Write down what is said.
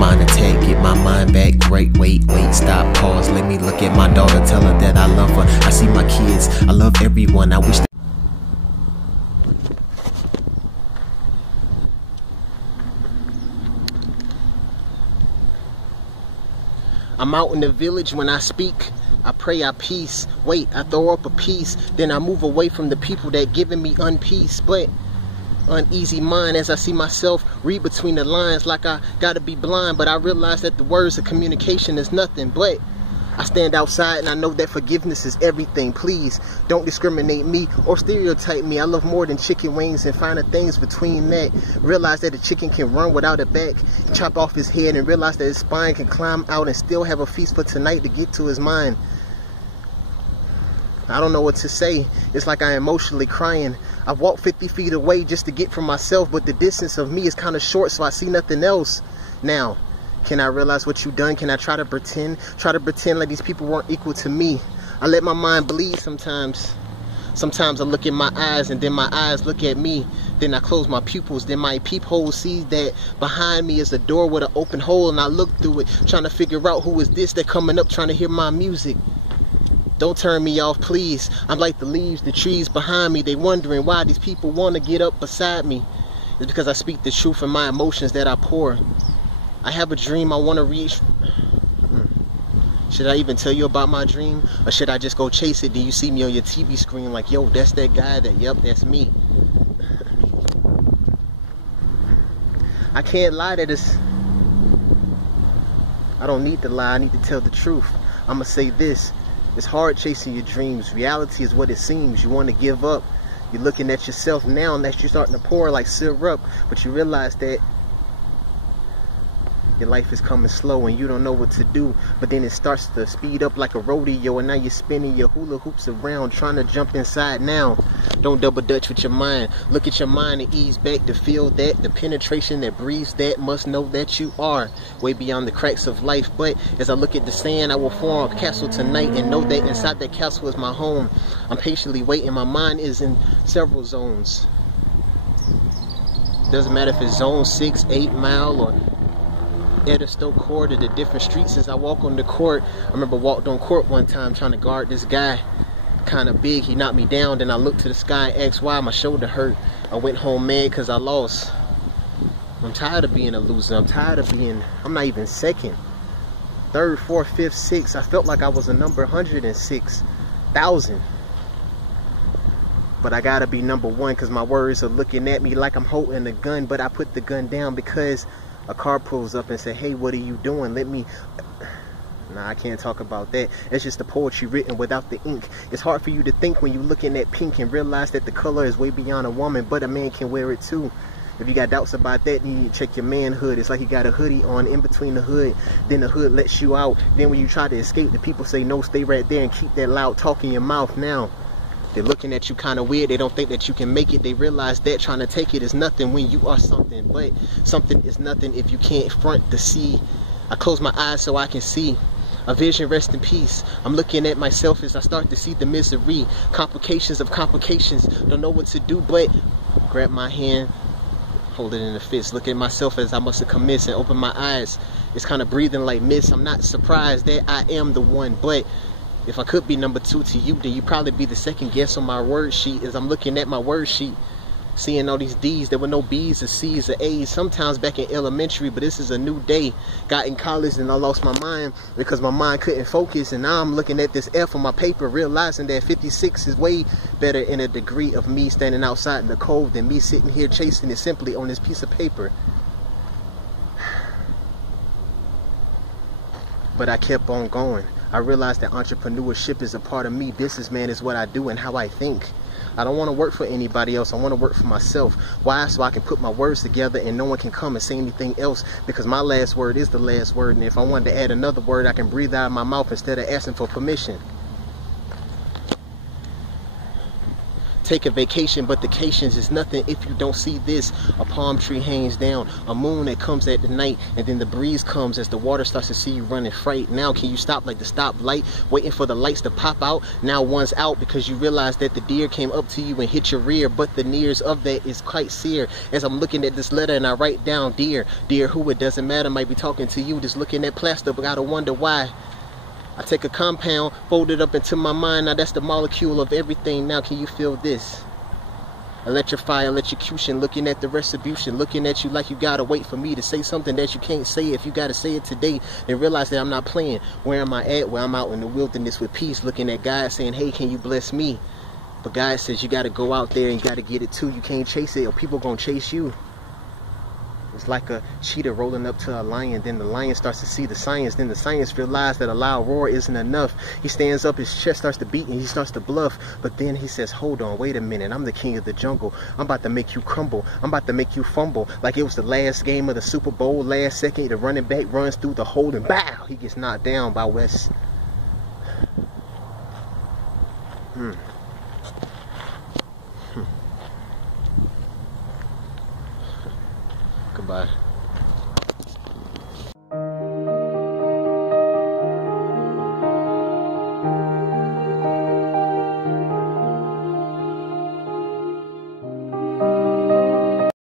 Mind attack, get my mind back. Great, wait, stop, pause. Let me look at my daughter, tell her that I love her. I see my kids, I love everyone. I wish that I'm out in the village when I speak. I pray I peace. Wait, I throw up a piece. Then I move away from the people that giving me unpeace. But uneasy mind as I see myself read between the lines like I gotta be blind. But I realize that the words of communication is nothing. But I stand outside and I know that forgiveness is everything. Please don't discriminate me or stereotype me. I love more than chicken wings and finer things between that. Realize that a chicken can run without a back. Chop off his head and realize that his spine can climb out and still have a feast for tonight to get to his mind. I don't know what to say. It's like I am emotionally crying. I've walked 50 feet away just to get from myself, but the distance of me is kind of short, so I see nothing else. Now, can I realize what you've done? Can I try to pretend like these people weren't equal to me? I let my mind bleed sometimes. Sometimes I look in my eyes and then my eyes look at me. Then I close my pupils. Then my peephole sees that behind me is a door with an open hole, and I look through it, trying to figure out who is this that coming up trying to hear my music. Don't turn me off, please. I'm like the leaves, the trees behind me. They wondering why these people want to get up beside me. It's because I speak the truth in my emotions that I pour. I have a dream I want to reach. Should I even tell you about my dream? Or should I just go chase it? Do you see me on your TV screen like, yo, that's that guy that, yep, that's me. I can't lie to this. I don't need to lie, I need to tell the truth. I'ma say this. It's hard chasing your dreams. Reality is what it seems. You want to give up. You're looking at yourself now and that you're starting to pour like syrup. But you realize that your life is coming slow and you don't know what to do. But then it starts to speed up like a rodeo, and now you're spinning your hula hoops around trying to jump inside now. Don't double dutch with your mind. Look at your mind and ease back to feel that. The penetration that breathes that must know that you are way beyond the cracks of life. But as I look at the sand, I will form a castle tonight and know that inside that castle is my home. I'm patiently waiting. My mind is in several zones. Doesn't matter if it's zone 6, 8 mile, or Edisto Court, or the different streets as I walk on the court. I remember walked on court one time trying to guard this guy, kind of big. He knocked me down. Then I looked to the sky and asked why. My shoulder hurt. I went home mad because I lost. I'm tired of being a loser. I'm tired of being, I'm not even second, third, fourth, fifth, sixth. I felt like I was a number 106,000. But I gotta be number one because my words are looking at me like I'm holding a gun. But I put the gun down because a car pulls up and say, hey, what are you doing? Let me... Nah, I can't talk about that. It's just the poetry written without the ink. It's hard for you to think when you're looking at pink and realize that the color is way beyond a woman, but a man can wear it too. If you got doubts about that, then you need to check your manhood. It's like you got a hoodie on in between the hood, then the hood lets you out. Then when you try to escape, the people say, no, stay right there and keep that loud talk in your mouth now. They're looking at you kind of weird. They don't think that you can make it. They realize that trying to take it is nothing when you are something. But something is nothing if you can't front to see. I close my eyes so I can see. A vision, rest in peace. I'm looking at myself as I start to see the misery. Complications of complications. Don't know what to do but grab my hand, hold it in a fist. Look at myself as I must have commenced and open my eyes. It's kind of breathing like mist. I'm not surprised that I am the one, but if I could be number 2 to you, then you'd probably be the second guess on my word sheet. As I'm looking at my word sheet, seeing all these D's, there were no B's or C's or A's. Sometimes back in elementary, but this is a new day. Got in college and I lost my mind because my mind couldn't focus. And now I'm looking at this F on my paper, realizing that 56 is way better in a degree of me standing outside in the cold than me sitting here chasing it simply on this piece of paper. But I kept on going. I realized that entrepreneurship is a part of me. Businessman is what I do and how I think. I don't want to work for anybody else. I want to work for myself. Why? So I can put my words together and no one can come and say anything else, because my last word is the last word. And if I wanted to add another word, I can breathe out of my mouth instead of asking for permission. take a vacation, but the vacations is nothing if you don't see this. A palm tree hangs down, a moon that comes at the night, and then the breeze comes as the water starts to see you running fright. Now can you stop like the stoplight, waiting for the lights to pop out? Now one's out because you realize that the deer came up to you and hit your rear, but the nears of that is quite sear. As I'm looking at this letter and I write down, dear who, it doesn't matter, might be talking to you, just looking at plaster, but gotta wonder why. I take a compound, fold it up into my mind, now that's the molecule of everything. Now can you feel this? Electrify, electrocution, looking at the retribution, looking at you like you gotta wait for me to say something that you can't say. If you gotta say it today, then realize that I'm not playing. Where am I at? Well, I'm out in the wilderness with peace, looking at God saying, hey, can you bless me? But God says you gotta go out there and you gotta get it too. You can't chase it or people gonna chase you. It's like a cheetah rolling up to a lion. Then the lion starts to see the science. Then the science realizes that a loud roar isn't enough. He stands up, his chest starts to beat, and he starts to bluff. But then he says, hold on, wait a minute. I'm the king of the jungle. I'm about to make you crumble. I'm about to make you fumble. Like it was the last game of the Super Bowl. Last second, the running back runs through the hole and bow! He gets knocked down by West.